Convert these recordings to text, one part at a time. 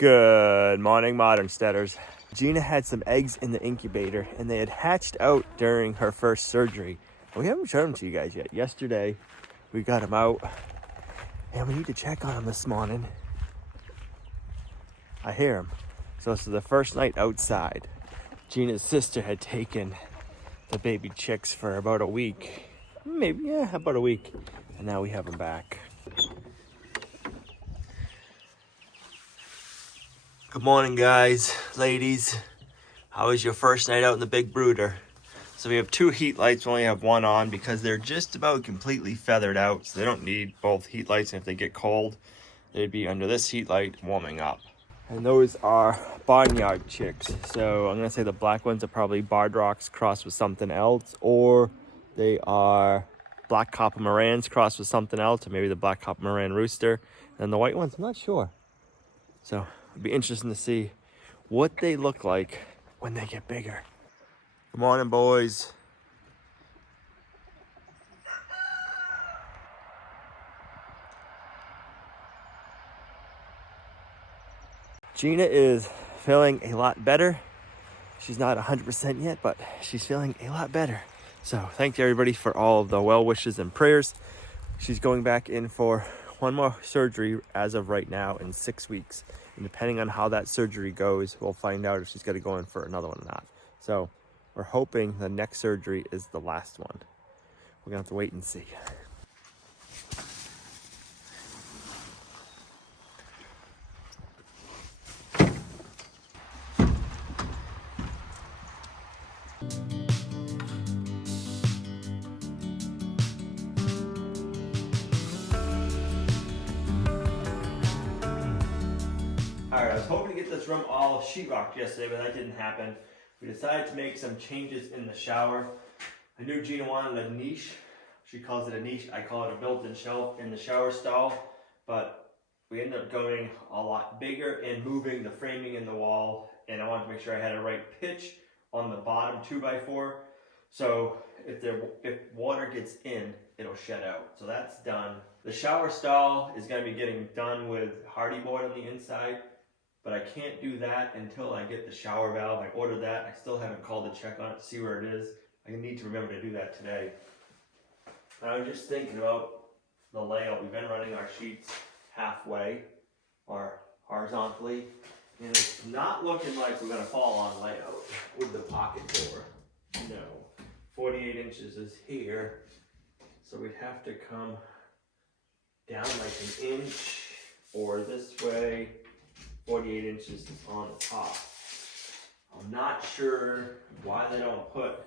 Good morning, Modern Steaders. Gina had some eggs in the incubator and they had hatched out during her first surgery. We haven't shown them to you guys yet. Yesterday, we got them out and we need to check on them this morning. I hear them. So this is the first night outside. Gina's sister had taken the baby chicks for about a week. Maybe, yeah, about a week. And now we have them back. Good morning, guys, ladies. How was your first night out in the big brooder? So we have two heat lights. We only have one on because they're just about completely feathered out. So they don't need both heat lights. And if they get cold, they'd be under this heat light warming up. And those are barnyard chicks. So I'm gonna say the black ones are probably barred rocks crossed with something else, or they are black copper morans crossed with something else, or maybe the black copper moran rooster. And the white ones, I'm not sure. So it'd be interesting to see what they look like when they get bigger. Good morning, boys. Gina is feeling a lot better. She's not 100% yet, but she's feeling a lot better. So thank you everybody for all of the well wishes and prayers. She's going back in for one more surgery as of right now in 6 weeks. And depending on how that surgery goes, we'll find out if she's got to go in for another one or not. So we're hoping the next surgery is the last one. We're gonna have to wait and see. Alright, I was hoping to get this room all sheetrocked yesterday, but that didn't happen. We decided to make some changes in the shower. I knew Gina wanted a niche. She calls it a niche. I call it a built-in shelf in the shower stall. But we ended up going a lot bigger and moving the framing in the wall. And I wanted to make sure I had a right pitch on the bottom 2x4. So if water gets in, it'll shed out. So that's done. The shower stall is going to be getting done with hardy board on the inside. But I can't do that until I get the shower valve. I ordered that. I still haven't called to check on it to see where it is. I need to remember to do that today. And I was just thinking about the layout. We've been running our sheets halfway or horizontally. And it's not looking like we're going to fall on layout with the pocket door. No. 48 inches is here. So we'd have to come down like an inch or this way. 48 inches is on the top. I'm not sure why they don't put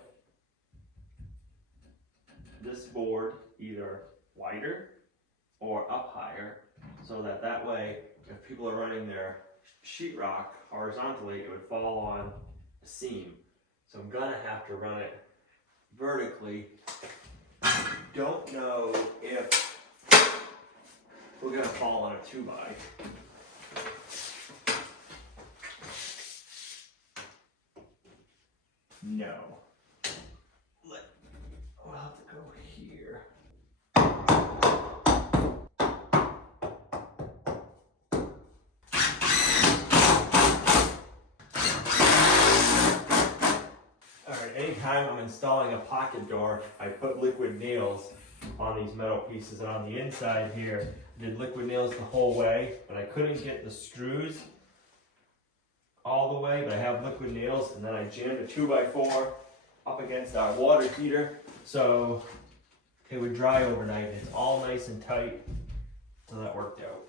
this board either wider or up higher, so that way if people are running their sheetrock horizontally, it would fall on a seam. So I'm gonna have to run it vertically. Don't know if we're gonna fall on a 2x. No. We'll have to go here. Alright, anytime I'm installing a pocket door, I put liquid nails on these metal pieces, and on the inside here, I did liquid nails the whole way, but I couldn't get the screws all the way, but I have liquid nails, and then I jammed a 2x4 up against our water heater so it would dry overnight. It's all nice and tight, so that worked out.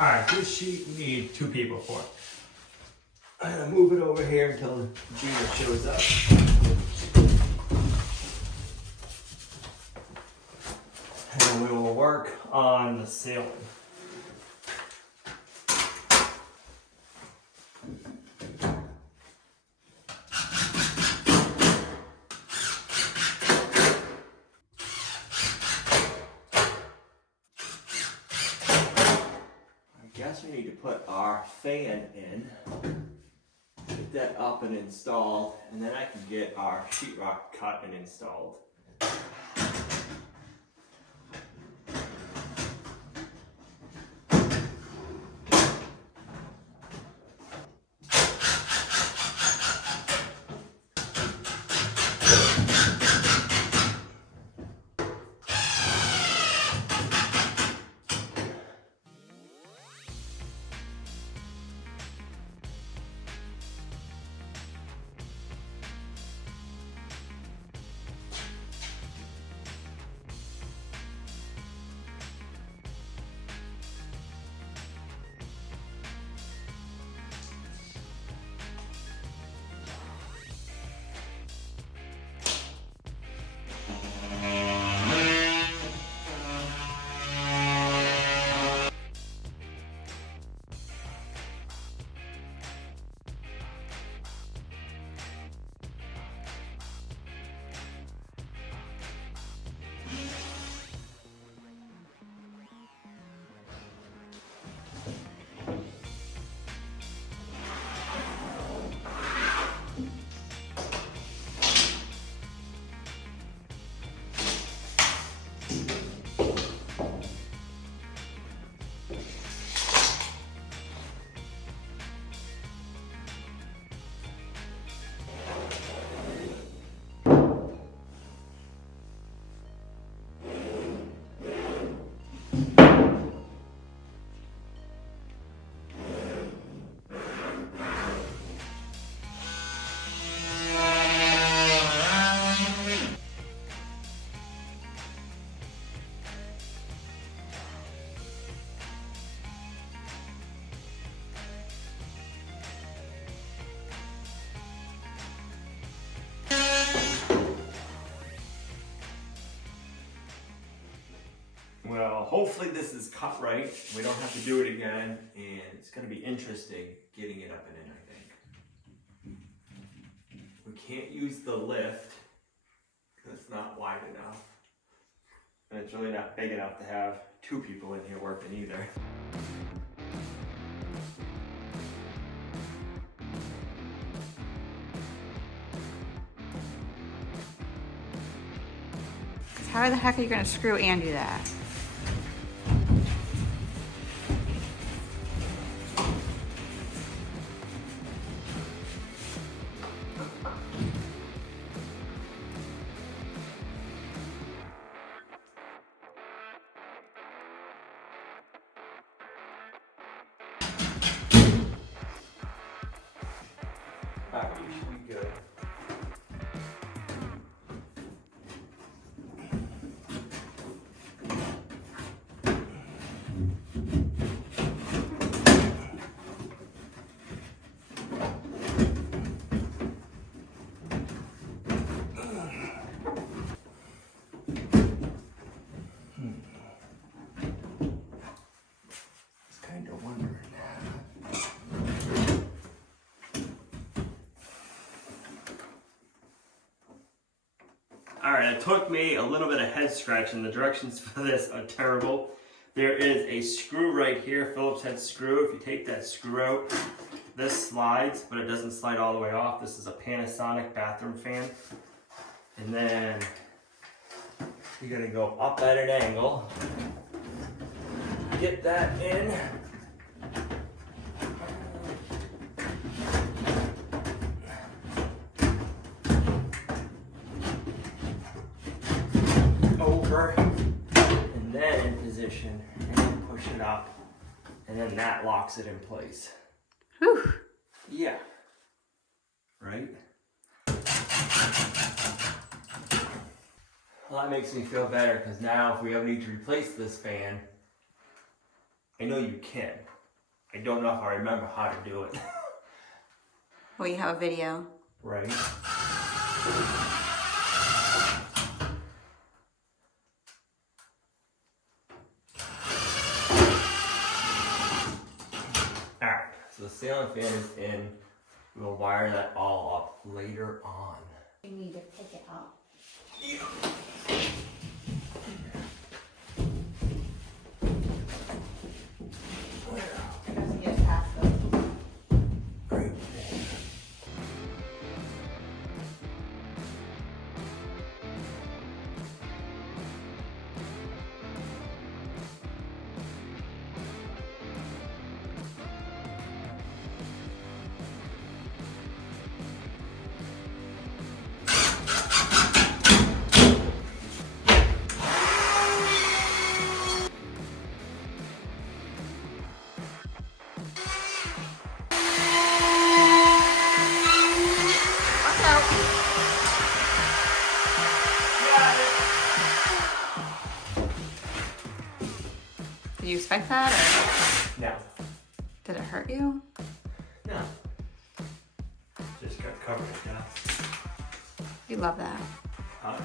Alright, this sheet we need 2 people for. I'm gonna move it over here until Gina shows up. And we will work on the ceiling. I guess we need to put our fan in, get that up and installed, and then I can get our sheetrock cut and installed. Well, hopefully this is cut right. We don't have to do it again, and it's going to be interesting getting it up and in, I think. We can't use the lift because it's not wide enough. And it's really not big enough to have 2 people in here working either. How the heck are you going to screw and do that? Alright, you should be good. Alright, it took me a little bit of head scratching. The directions for this are terrible. There is a screw right here, Phillips head screw. If you take that screw out, this slides, but it doesn't slide all the way off. This is a Panasonic bathroom fan. And then you're gonna go up at an angle, get that in. Over, and then in position, and then push it up, and then that locks it in place. Whew. Yeah. Right? Well, that makes me feel better, because now if we ever need to replace this fan, I know you can. I don't know if I remember how to do it. Well, you have a video. Right. Alright, so the ceiling fan is in. We'll wire that all up later on. You need to pick it up. Great. Did you expect that, or No. did it hurt you? No. Just got covered in dust. You love that. Huh?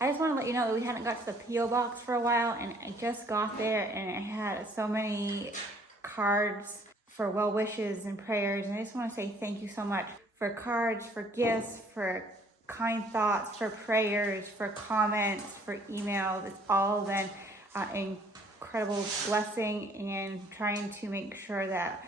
I just want to let you know that we hadn't got to the P.O. box for a while, and I just got there and it had so many cards for well wishes and prayers, and I just want to say thank you so much for cards, for gifts, for kind thoughts, for prayers, for comments, for emails. It's all been an incredible blessing, and trying to make sure that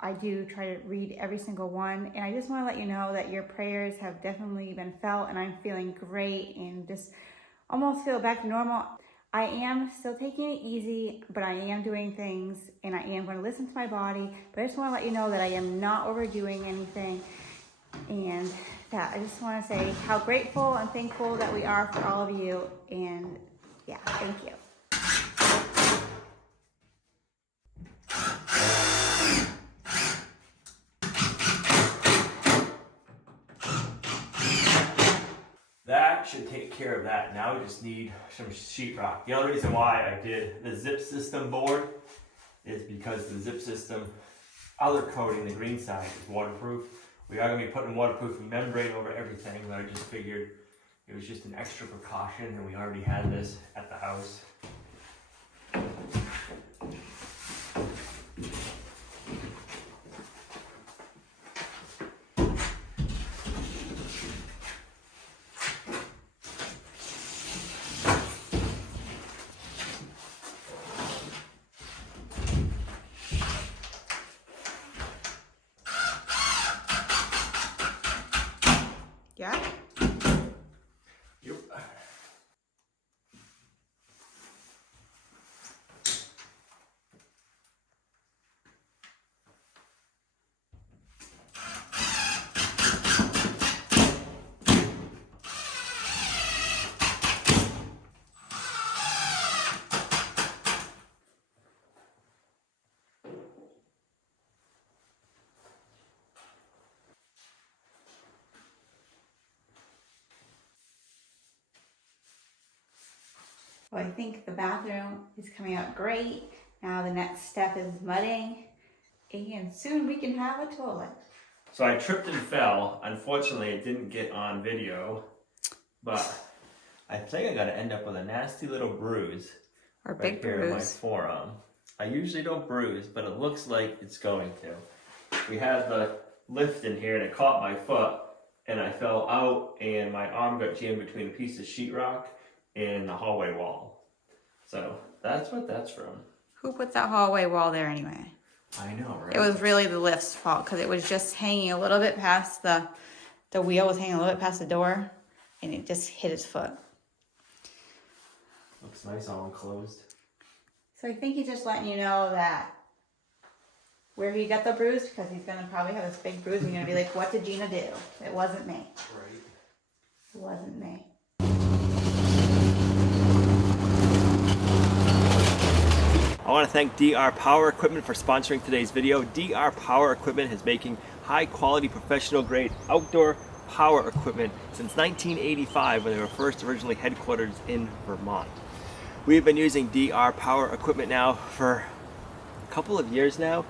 I do try to read every single one. And I just want to let you know that your prayers have definitely been felt, and I'm feeling great and just almost feel back to normal. I am still taking it easy, but I am doing things, and I am going to listen to my body. But I just want to let you know that I am not overdoing anything, and that I just want to say how grateful and thankful that we are for all of you. And yeah, thank you. That should take care of that. Now we just need some sheetrock. The only reason why I did the zip system board is because the zip system other coating, the green side, is waterproof. We are going to be putting waterproof membrane over everything, but I just figured it was just an extra precaution, and we already had this at the house. Yeah? Yep. Well, I think the bathroom is coming out great. Now the next step is mudding, and soon we can have a toilet. So I tripped and fell. Unfortunately, it didn't get on video, but I think I'm gonna end up with a nasty little bruise Or right big here on my bruise. forearm. I usually don't bruise, but it looks like it's going to. We had the lift in here and it caught my foot, and I fell out, and my arm got jammed between a piece of sheetrock and the hallway wall. So that's what that's from. Who put that hallway wall there anyway? I know, right? It was really the lift's fault, because it was just hanging a little bit past the wheel was hanging a little bit past the door, and it just hit his foot. Looks nice all enclosed. So I think he's just letting you know that where he got the bruise, because he's gonna probably have this big bruise, and you're gonna be like, what did Gina do? It wasn't me. Right. It wasn't me. I want to thank DR Power Equipment for sponsoring today's video. DR Power Equipment is making high quality professional grade outdoor power equipment since 1985, when they were first originally headquartered in Vermont. We've been using DR Power Equipment now for couple of years now.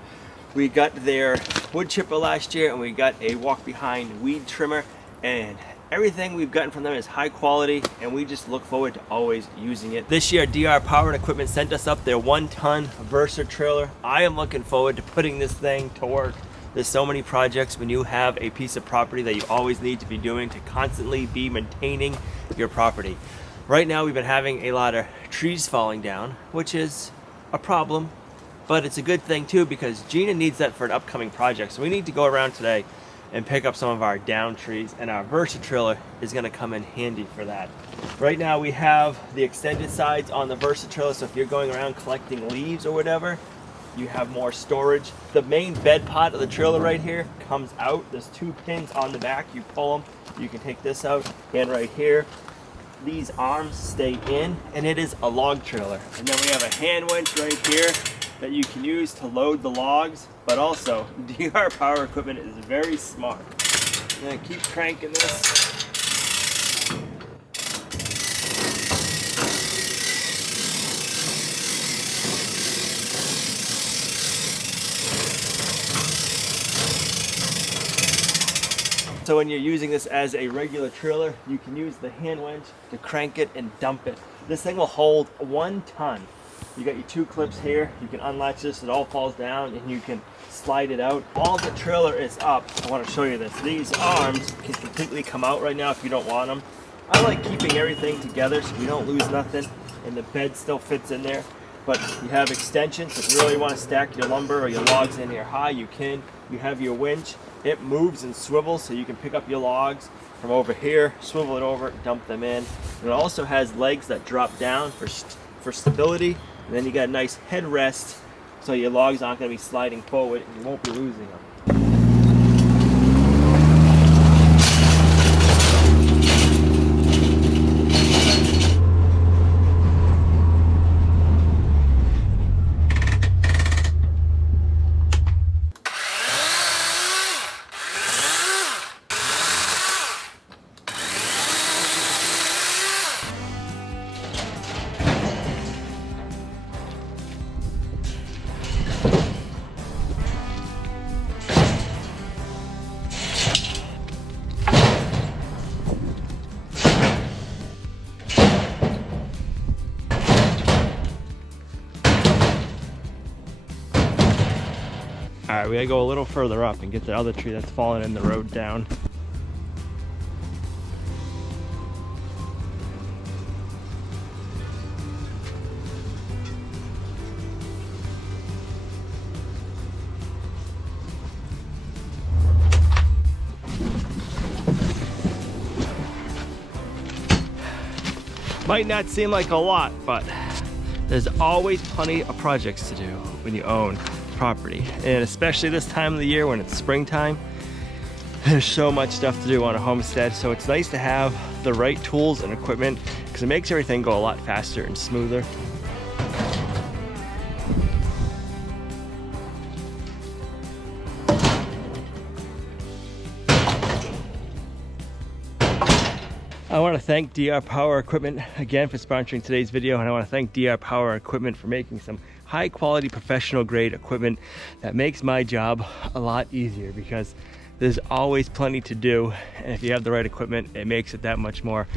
We got their wood chipper last year, and we got a walk behind weed trimmer, and everything we've gotten from them is high quality, and we just look forward to always using it. This year, DR Power and Equipment sent us up their 1-ton Versa trailer. I am looking forward to putting this thing to work. There's so many projects when you have a piece of property that you always need to be doing to constantly be maintaining your property. Right now, we've been having a lot of trees falling down, which is a problem. But it's a good thing too, because Gina needs that for an upcoming project. So we need to go around today and pick up some of our down trees, and our Versa trailer is gonna come in handy for that. Right now we have the extended sides on the Versa trailer, so if you're going around collecting leaves or whatever, you have more storage. The main bed pot of the trailer right here comes out. There's 2 pins on the back. You pull them, you can take this out, and right here, these arms stay in, and it is a log trailer. And then we have a hand winch right here that you can use to load the logs, but also DR Power Equipment is very smart. I'm gonna keep cranking this. So when you're using this as a regular trailer, you can use the hand winch to crank it and dump it. This thing will hold 1 ton. You got your 2 clips here. You can unlatch this, it all falls down, and you can slide it out. While the trailer is up, I want to show you this. These arms can completely come out right now if you don't want them. I like keeping everything together so we don't lose nothing, and the bed still fits in there. But you have extensions. If you really want to stack your lumber or your logs in here high, you can. You have your winch. It moves and swivels, so you can pick up your logs from over here, swivel it over, dump them in. And it also has legs that drop down for stability. And then you got a nice headrest, so your logs aren't going to be sliding forward and you won't be losing them. All right, we gotta go a little further up and get the other tree that's fallen in the road down. Might not seem like a lot, but there's always plenty of projects to do when you own property, and especially this time of the year when it's springtime. There's so much stuff to do on a homestead, so it's nice to have the right tools and equipment because it makes everything go a lot faster and smoother. I want to thank DR Power Equipment again for sponsoring today's video, and I want to thank DR Power Equipment for making some high quality professional grade equipment that makes my job a lot easier, because there's always plenty to do, and if you have the right equipment, it makes it that much more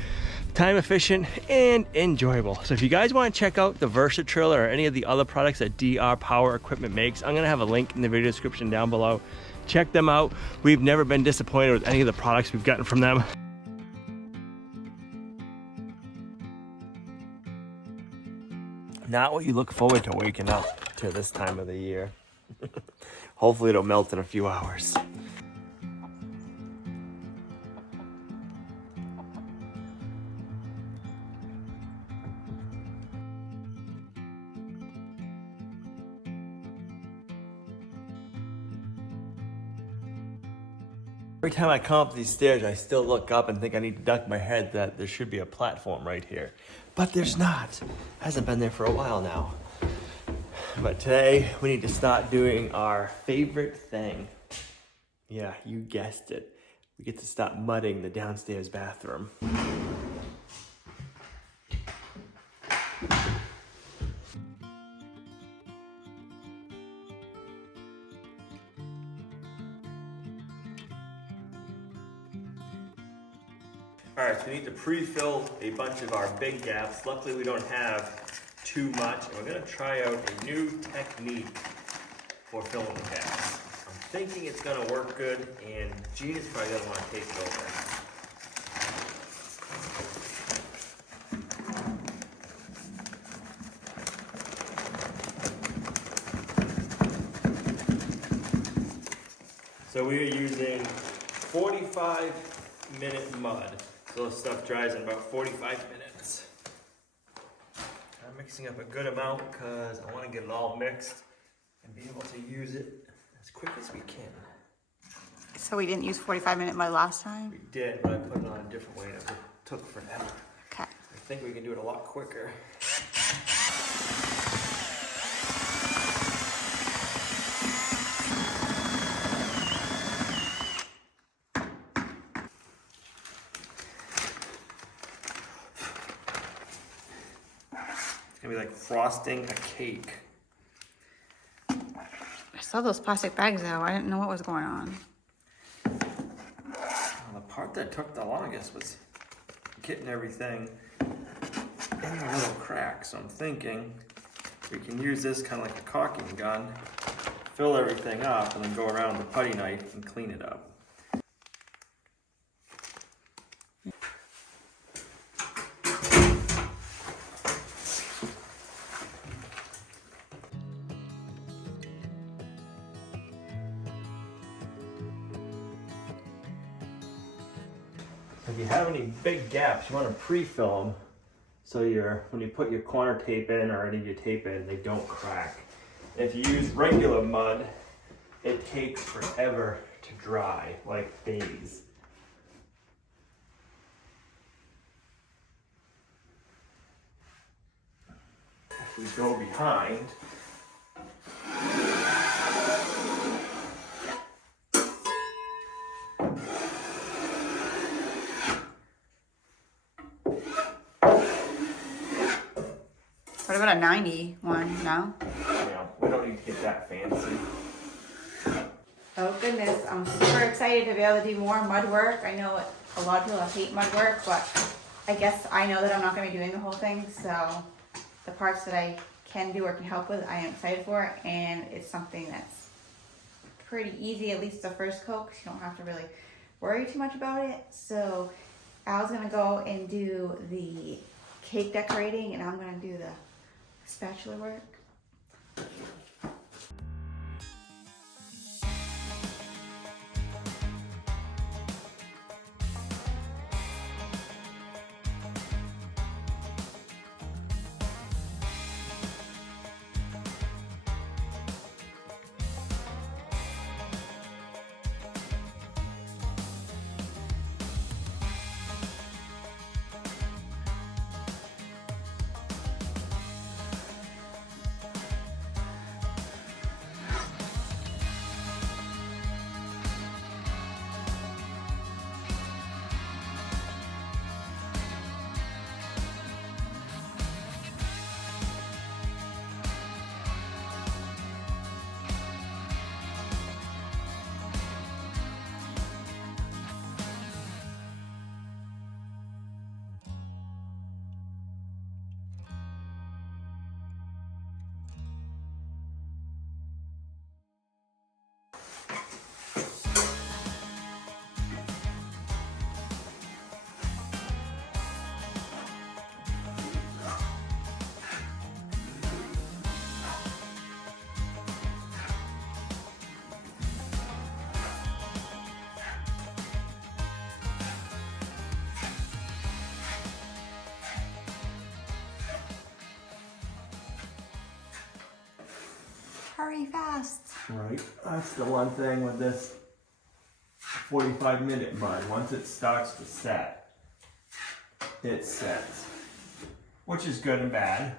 time efficient and enjoyable. So if you guys want to check out the Versa trailer or any of the other products that DR Power Equipment makes, I'm gonna have a link in the video description down below. Check them out. We've never been disappointed with any of the products we've gotten from them. Not what you look forward to waking up to this time of the year. Hopefully it'll melt in a few hours. Every time I come up these stairs, I still look up and think I need to duck my head that there should be a platform right here. But there's not. Hasn't been there for a while now. But today, we need to start doing our favorite thing. Yeah, you guessed it. We get to stop mudding the downstairs bathroom. Alright, so we need to pre-fill a bunch of our big gaps. Luckily we don't have too much, and we're gonna try out a new technique for filling the gaps. I'm thinking it's gonna work good, and Gina's probably gonna wanna take it over. So we are using 45-minute mud. So this stuff dries in about 45 minutes. I'm mixing up a good amount because I want to get it all mixed and be able to use it as quick as we can. So we didn't use 45-minute mud last time? We did, but I put it on a different way and it took forever. Okay. I think we can do it a lot quicker. It's gonna be like frosting a cake. I saw those plastic bags though. I didn't know what was going on. Well, the part that took the longest was getting everything in the little cracks. So I'm thinking we can use this kind of like a caulking gun, fill everything up, and then go around with the putty knife and clean it up. If you have any big gaps, you want to pre-fill them so when you put your corner tape in or any of your tape in, they don't crack. If you use regular mud, it takes forever to dry, like days. If we go behind, What about a 90 one? No? we don't need to get that fancy. Oh goodness, I'm super excited to be able to do more mud work. I know a lot of people hate mud work, but I guess I know that I'm not going to be doing the whole thing, so the parts that I can do or can help with, I am excited for, and it's something that's pretty easy, at least the first coat, 'cause you don't have to really worry too much about it. So Al's going to go and do the cake decorating, and I'm going to do the spatula work. Hurry fast. Right, that's the one thing with this 45-minute mud. Once it starts to set, it sets, which is good and bad.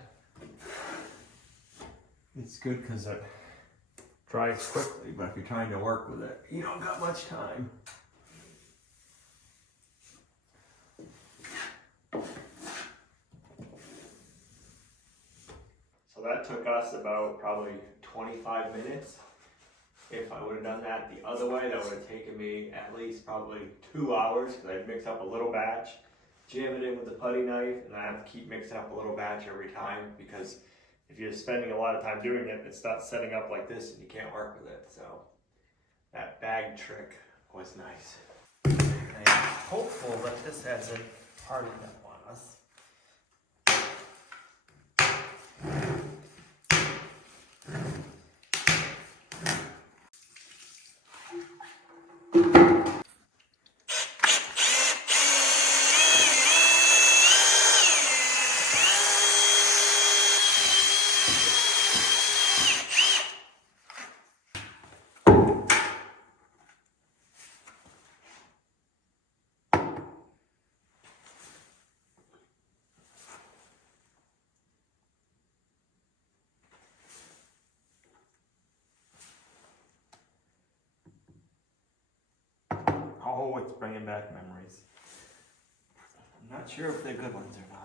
It's good because it dries quickly, but if you're trying to work with it, you don't got much time. So that took us about probably 25 minutes. If I would have done that the other way, that would have taken me at least probably 2 hours, because I'd mix up a little batch, jam it in with the putty knife, and I have to keep mixing up a little batch every time, because if you're spending a lot of time doing it, it starts setting up like this and you can't work with it. So that bag trick was nice. I am hopeful that this hasn't hardened up on us. Oh, it's bringing back memories. I'm not sure if they're good ones or not.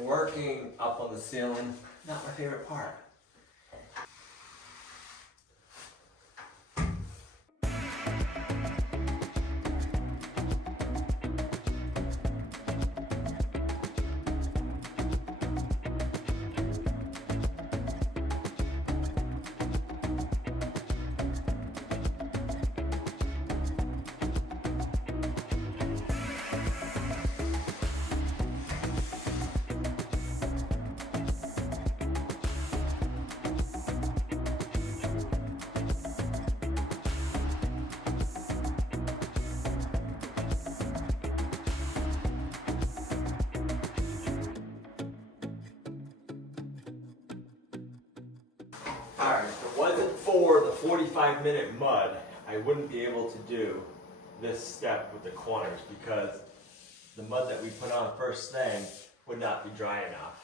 Working up on the ceiling, not my favorite part. Alright, if it wasn't for the 45-minute mud, I wouldn't be able to do this step with the corners, because the mud that we put on first thing would not be dry enough.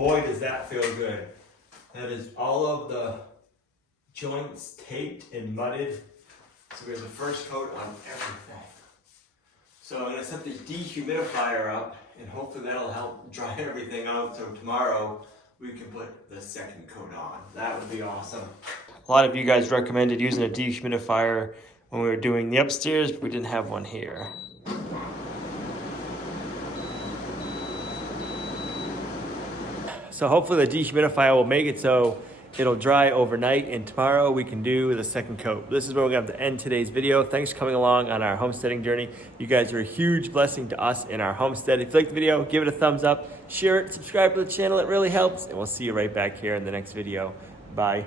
boy, does that feel good. That is all of the joints taped and mudded. So we have the first coat on everything. So I'm gonna set the dehumidifier up and hopefully that'll help dry everything out. So tomorrow we can put the second coat on. That would be awesome. A lot of you guys recommended using a dehumidifier when we were doing the upstairs, but we didn't have one here. So hopefully the dehumidifier will make it so it'll dry overnight, and tomorrow we can do the second coat. This is where we're gonna have to end today's video. Thanks for coming along on our homesteading journey. You guys are a huge blessing to us in our homestead. If you like the video, give it a thumbs up, share it, subscribe to the channel. It really helps, and we'll see you right back here in the next video. Bye.